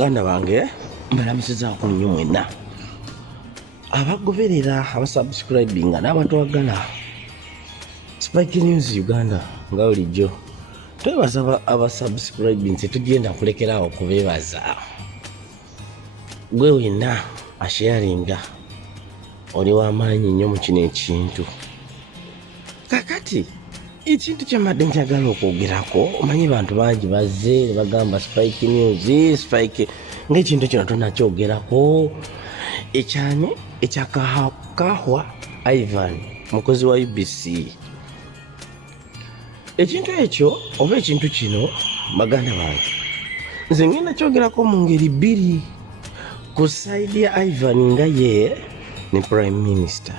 Ganda bange mbalamusizaako nnyo mwenna abagoberera abasubscribinga n'abatwagala Spike News Uganda nga bulijjo. Twebaza abasubscribing tugenda kulekerawo kubeebaza. Gwe wenna asharinga oli w'amaanyi nnyo mu kino ekintu. Kakati ekintu kyamadde njagala okwogerako, omanyi bantu bangi bazze bagamba Spike News, Spike ng'ekintu kino tonakyogerako. Ekyani ekya Kaahwa Ivan mukozi wa UBC. Ekintu ekyo oba ekintu kino baganda bange nze ngenda kyogerako mu ngeri bbiri. Ku side ya Ivan nga ye ni Prime Minister.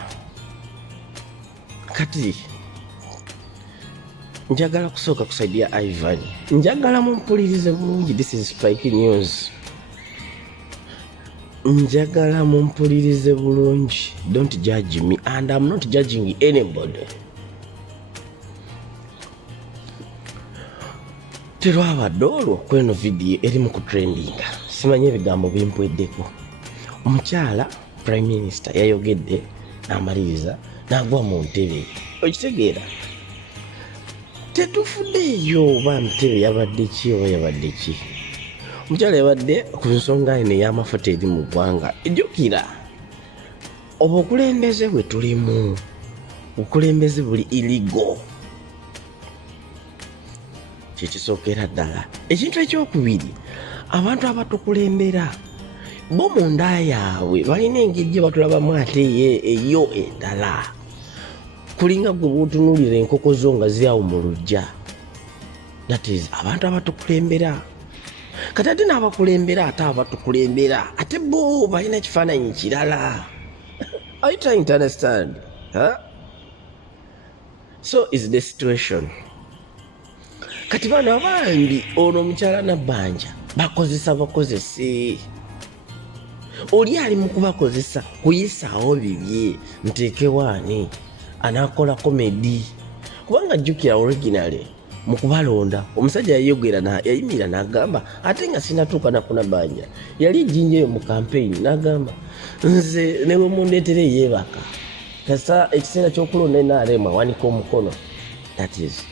Kati njagala kusooka ku side ya Ivan, njagala mumpulirize bulungi. This is Spike News. Njagala mumpulirize bulungi. Don't judge me and I'm not judging anybody. Terwabadde olwo kweno video eri mu kutrendinga, simanyi ebigambo bimpweddeko. Omukyala Prime Minister yayogedde n'amaliriza nagwa mu ntebbe. Okitegeera tetufuddeeyo oba ntebbe yabadde ki oba yabadde ki. Omukyala yabadde ku nsonga eno ey'amafuta eri mu ggwanga. Ejjukira oba okulembeze bwe tulimu, okulembeze buli iligo. Kikisookera ddala. Ekintu ekyokubiri, abantu abatukulembera bo mu nda yaabwe balina engeri gye batulabamu ate eyo endala. Kulinga gwe bw'otunuulira enkoko zo nga ziryawo mu luggya. That is abantu abatukulembera. Kati ate n'abakulembera ate abatukulembera ate bo balina kifaananyi kirala. Are you trying to understand? Huh? So is the situation. Kati bano abandi ono omukyala Nabanja bakozesa bakozese. Oli ali mu kubakozesa kuyisaawo bibye nteekewaani anaakola komedi. Kubanga jjukira originally mu kubalonda omusajja yayimira n'agamba ate nga sinatuuka naku Nabanja yali ejjinja eyo mu campaign n'agamba nze ne bwe mundeetera eyeebaka kasa ekiseera ky'okulonda NRM awanika omukono. That is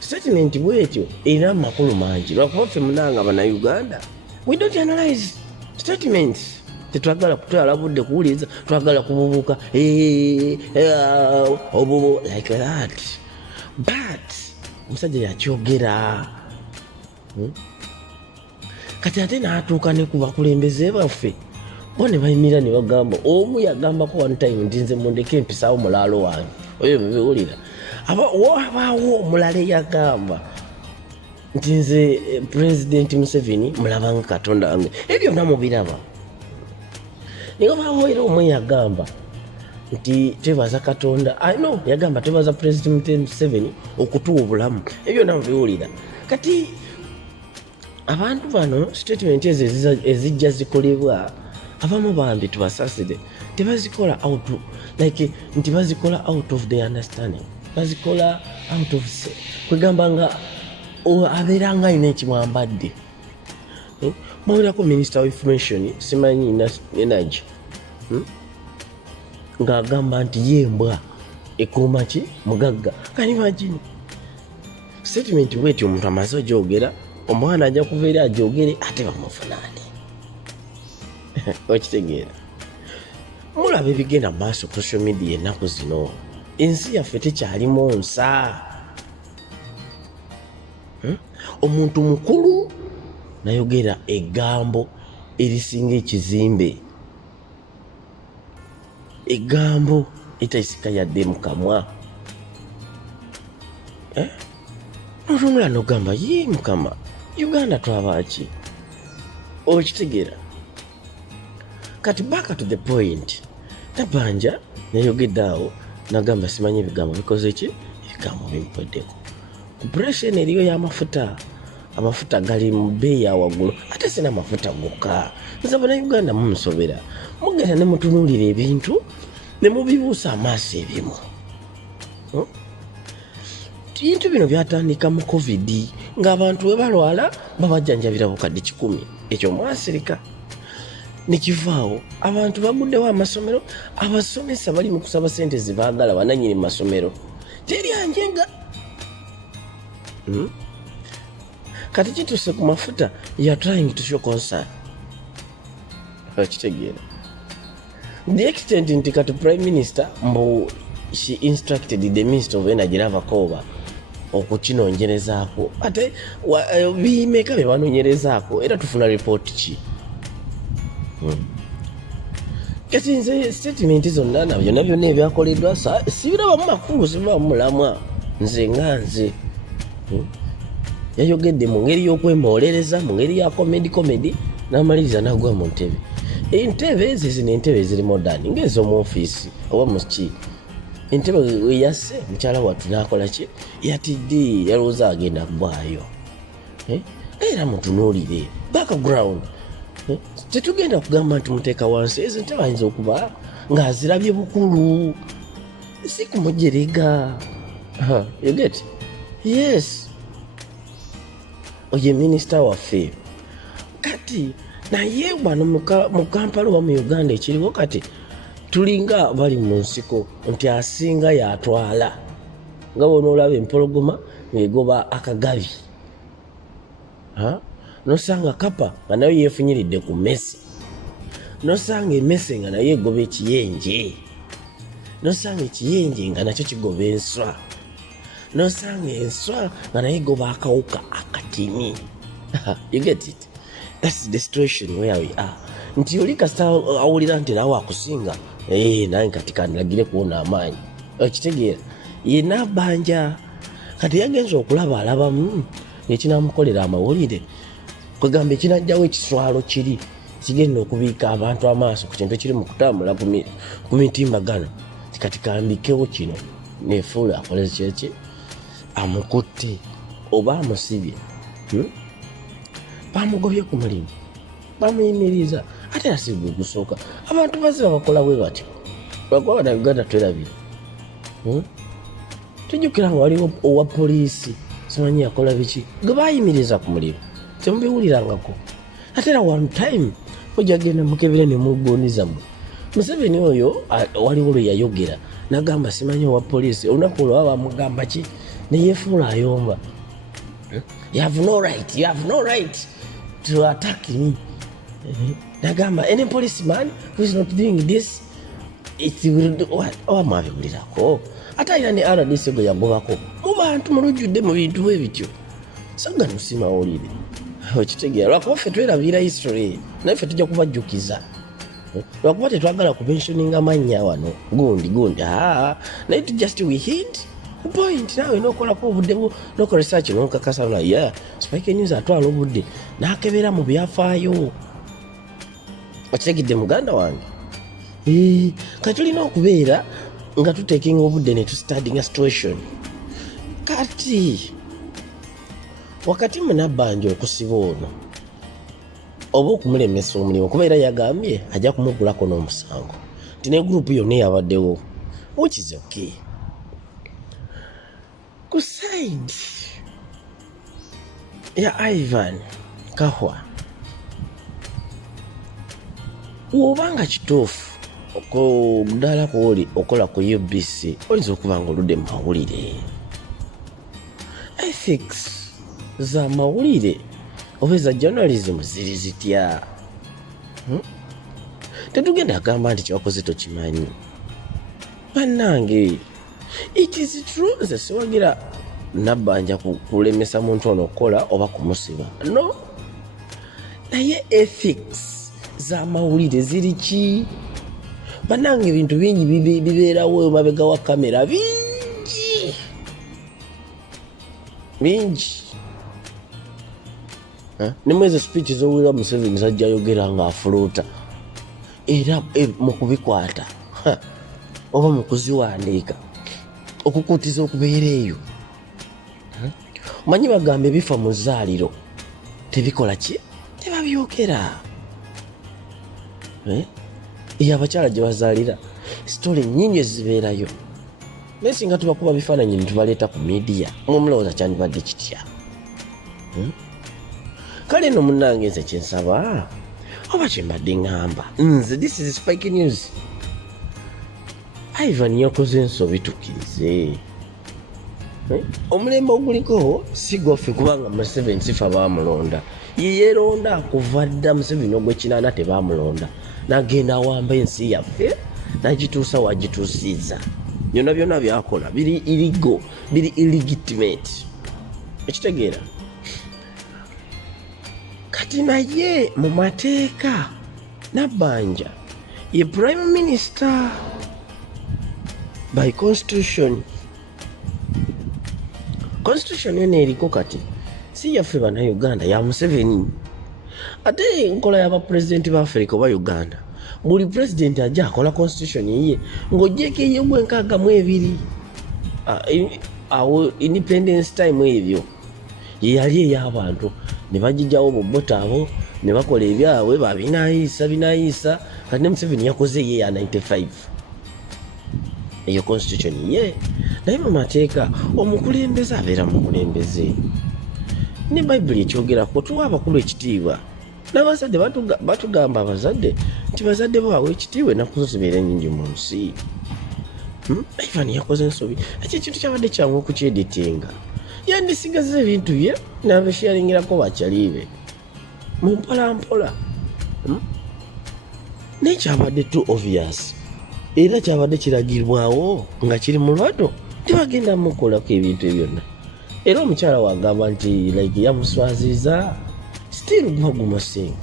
statement bwetyo erina amakulu mangi. Lwakuba ffe munanga Bana Uganda we don't analyze statements. Tetwagala kutwala budde kuwuliriza, twagala kububuka obubu like that. But omusajja yakyogera. Kati ate n'atuuka ne ku bakulembeze baffe bo ne bayimira ne bagamba, omu yagambako one time nti nze mundeke mpisaawo mulaalo wange. Oyo bebiwulira. Wabaawo omulala eyagamba nti nze President Museveni mulabanga Katonda wange. Ebyo namubiraba. Naye wabaawo era omu yagamba nti twebaza Katonda. I know yagamba twebaza President Museveni okutuwa obulamu. Ebyo namubiwulira. Kati abantu bano statement ezo ezijja zikolebwa abamu bambi tubasasire tebazikola nti bazikola out of the understanding. Bazikola out of kwegamba nga abeera nga alina ekimwambadde. Mawulirako Minister of Information simanyi energy ng'agamba nti yembwa ekuuma ki mugagga. Can you imagine? Statement bwetyo omuntu amaze ogyogera, omwana ajja kuva eri agyogere ate bamufunaane. Okitegeera mulaba ebigenda mu maaso ku social media ennaku zino. Ensi yaffe tekyalimu nsa. Omuntu mukulu nayogera egambo erisinga ekizimbe, egambo etayisika yadde mu kamwa. Olumula n'ogamba ye Mukama Uganda twabaki. Okitegeera. Kati back to the point. Nabanja yayogedde awo n'agamba simanyi ebigambo bikoze ki, ebigambo bimpweddeko. Pressure eriyo y'amafuta. Amafuta gali mu bbeeyi ya waggulu ate sina mafuta gokka. Nze Bana Uganda mumusobera. Mugenda ne mutunuulira ebintu ne mubibuusa amaaso ebimu. ebintu bino byatandika mu covid ng'abantu we balwala babajjanjabira bukadde 100 ekyo mwasirika nekivaawo abantu baguddewo amasomero abasomesa bali mu kusaba sente zibaagala bananyini masomero teryanjenga kati kituse ku mafuta ya trying to show concern akitegeera the extent nti kati prime minister mbu she instructed the minister of energy Nabanja okukinonyerezaako ate bimeka bye banonyerezaako era tufuna report ki kati nze statement zonna nabyo byonna ebyakoleddwa sibirabamu makulu sibirabamu mulamwa nze nga nze yayogedde mu ngeri y'okwembolereza mu ngeri ya comedy n'amaliriza nagwa mu ntebbe entebbe ezo zino entebbe eziri modern ng'ez'omu ofiisi oba mu ki entebbe weyase mukyala wattu n'akola ki yatidde yalowooza agenda kugwayo era mutunuulire background tetugenda kugamba nti muteeka wansi ezo entebbe ayinza okuba ng'azirabye bukulu si kumujerega you get yes oye minisita waffe kati naye wano mu Kampala oba mu Uganda ekiriwo kati tulinga bali mu nsiko nti asinga yatwala nga wona olaba empologoma egoba akagabi nosanga kapa nga nayo yeefunyiridde ku mmese nosanga emmese nga nayo egoba ekiyenje nosanga ekiyenje nga nakyo kigoba enswa nosanga enswa nga naye egoba akawuka akatini you get it. That's the situation where we are. Nti oli kasita awulira nti nawe akusinga naye kati kandiragire kuwona amaanyi okitegeera ye Nabanja kati yagenza okulaba alabamu ekinamukolera amawulire kwegamba ekinajjawo ekiswalo kiri kigenda okubiika abantu amaaso ku kintu ekiri mu kutambula ku mitimbagano kati kambikewo kino nefuula akoleze kyeki amukutte oba amusibye bamugobye ku mulimu bamuyimiriza ate asibwe gusooka abantu baziba bakola bwe batyo lwakuba Bana Uganda twerabire tujjukira nga waliwo owa poliisi simanyi yakola biki gwe bayimiriza ku mulimu temubiwulirangako ate era one time mujagenda mukebere ne mugonizamu Museveni oyo waliwo lwe yayogera nagamba simanyi owa poliisi olunaku olwo baba bamugamba ki neyefuula ayomba you have no right to attack me nagamba any policeman who is not doing this it will do what amabulirako atayina ne RDC go yagobako mu bantu mulujudde mu bintu ebityo sanga nusima olire okitegeera lwakuba ffe twerabira history naye ffe tujja kubajjukiza lwakuba tetwagala kumentioninga mannya wano gundi naye to just we hit point nawe nokolako obudde nokola research nonkakasa na Spike News atwala obudde nakebera mu byafaayo okitegedde muganda wange kati tulina okubeera nga tutekinga obudde ne tustudyinga situation kati wakati mu Nabanja okusiba ono oba okumulemesa omulimu kubeera yagambye ajja kumugulako n'omusango nti ne gurupu yonna yabaddewo which is okay ku side ya Ivan Kaahwa wobanga kituufu okudala kwoli okola ku UBC oyinza okuba nga oludde mu mawulire ethics za mawulire oba eza journalism ziri zitya tetugenda agamba nti kyewakoze tokimanyi bannange it is true nze siwagira Nabanja kulemesa muntu ono okukola oba kumusiba no naye ethics za mawulire ziri ki bannange ebintu bingi bibeerawo mabega wa kamera bingi nemwezo speech zowulira Museveni zajja yogera nga afuluuta era mu kubikwata oba mu kuziwandiika okukutiza okubeera eyo manyi bagamba ebifa mu zzaaliro tebikola ki tebabyogera iyo abakyala gye bazaalira sitole nnyingi ezibeerayo nesinga tubakuba bifaananyi netubaleeta ku media omulowooza kyandibadde kitya? Kale no munnange nze kyensaba oba kyembadde ngamba nze this is Spike News. Ivan yakoze ensobi tukkirize. Omulembe oguliko si gwaffe kubanga Museveni sifa baamulonda. Ye yeeronda kuva dda Museveni ogw'ekinaana tebaamulonda. N'agenda awamba ensi yaffe n'agituusa wagituusiza. Byonna byonna byakola biri illegal, biri illegitimate. Ekitegeera? Kati naye mu mateeka Nabanja ye Prime Minister by Constitution. Constitution yene eriko kati si yaffe Bana Uganda ya Museveni. Ate nkola y'abapresidenti ba Africa oba Uganda, buli president ajja akola constitution yiye ng'ogyeko ey'omwenkaaga mu ebiri. Awo independence time ebyo ye yali ey'abantu ne bagijjawo bobota abo ne bakola ebyabwe babinaayisa. Kati ne Museveni yakoze ye ya 95 eyo constitution ye. Naye mu mateeka omukulembeze abeera mukulembeze. Ne Bayibuli ekyogerako tuwa abakulu ekitiibwa. N'abazadde batugamba abazadde nti bazadde baabwe ekitiibwa ennaku zo zibeere nnyingi mu nsi. Ivan yakoze ensobi. Ekyo ekintu kyabadde kyangu okukyeditinga. Yandisigaza ebintu bye n'abesharingirako bakyaliibe mu mpolampola. Naye kyabadde too obvious. Era kyabadde kiragirwawo nga kiri mu lwatu tebagenda mukolako ebintu ebyonna. Era omukyala wagamba nti like yamuswaziza still gumusinga.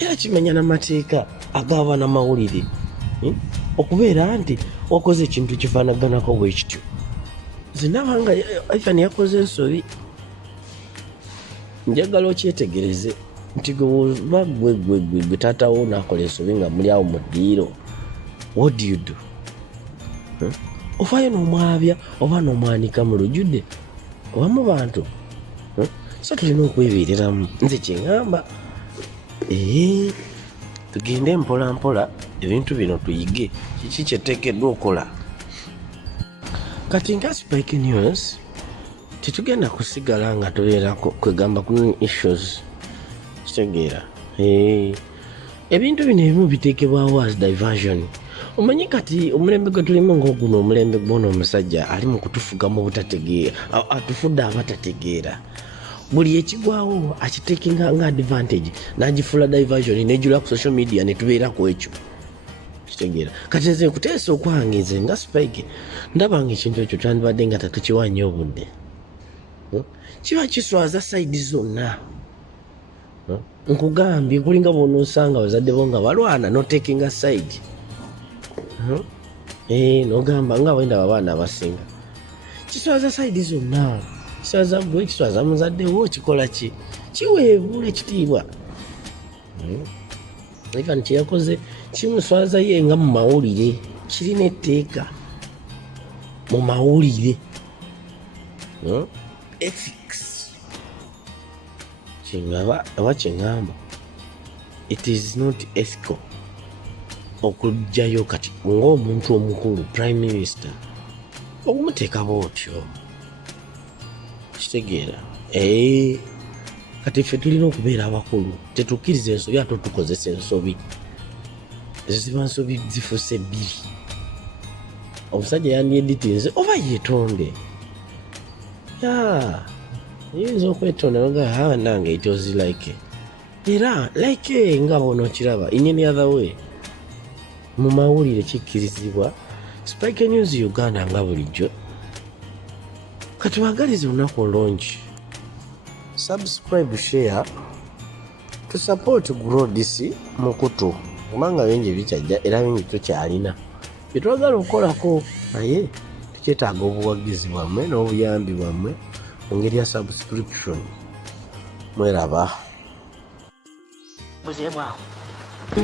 Era kimenya n'amateeka agaba n'amawulire okubeera nti wakoze ekintu kifaanaganako bwe kityo. Zinabanga Ivan yakoze ensobi. Njagala okyetegereze nti gwe taatawo n'akola ensobi nga muli awo mu ddiiro. What do you do? Ofayo n'omwabya oba n'omwanika mu lujjudde oba mu bantu. So tulina okwebeereramu. Nze kyeŋŋamba tugende mpolampola ebintu bino tuyige kiki kyeteekeddwa okola. Kati nga Spike News tetugenda kusigala nga tubeera kwegamba ku issues. Kitegeera ebintu bino ebimu biteekebwawo as diversion. Omanyi kati omulembe gwe tulimu ng'oguno omulembe gw'ono omusajja ali mu kutufuga mu butategeera, atufudde abatategeera. Buli ekigwawo akiteekinga nga advantage n'agifuula diversion n'ejjula ku social media ne tubeera ku ekyo. Kitegeera kati nze nkuteesa okwange nga Spike ndabanga ekintu ekyo twandibadde nga tatukiwanya obudde. Kiba kiswaza sayidi zonna. Nkugambye kulinga bw'onoosanga bazadde bo nga balwana n'oteekinga side. Nogamba nga wenda abaana abasinga kiswaza sayidi zonna. Kiswaza gwe, kiswaza muzadde wo, kikola ki? Kiweebula ekitiibwa. Ivan kyeyakoze kimuswaza ye nga mu mawulire. Kirina etteeka mu mawulire. Ethics. Kyengamba it is not ethical okujjayo kati ng'omuntu omukulu Prime Minister okumuteeka bwotyo. Kitegeera kati ffe tulina okubeera abakulu tetukkiriza ensobi ate tukozesa ensobi. Ezo ziba nsobi zifuuse bbiri. Omusajja yandyeditinze oba yeetonde. Yinza okwetonda noga nange it was like era like nga bonookiraba in any other way. Mu mawulire kikkirizibwa. Spike News Uganda nga bulijjo katubagalize olunaku olungi. Subscribe, share to support grow this mukutu kubanga bingi bikyajja era bingi tukyalina byetwagala okukolako naye tukyetaaga obuwagizi bwammwe n'obuyambi bwammwe mu ngeri ya subscription. Mweraba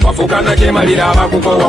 wafukana kyemalira abakukowa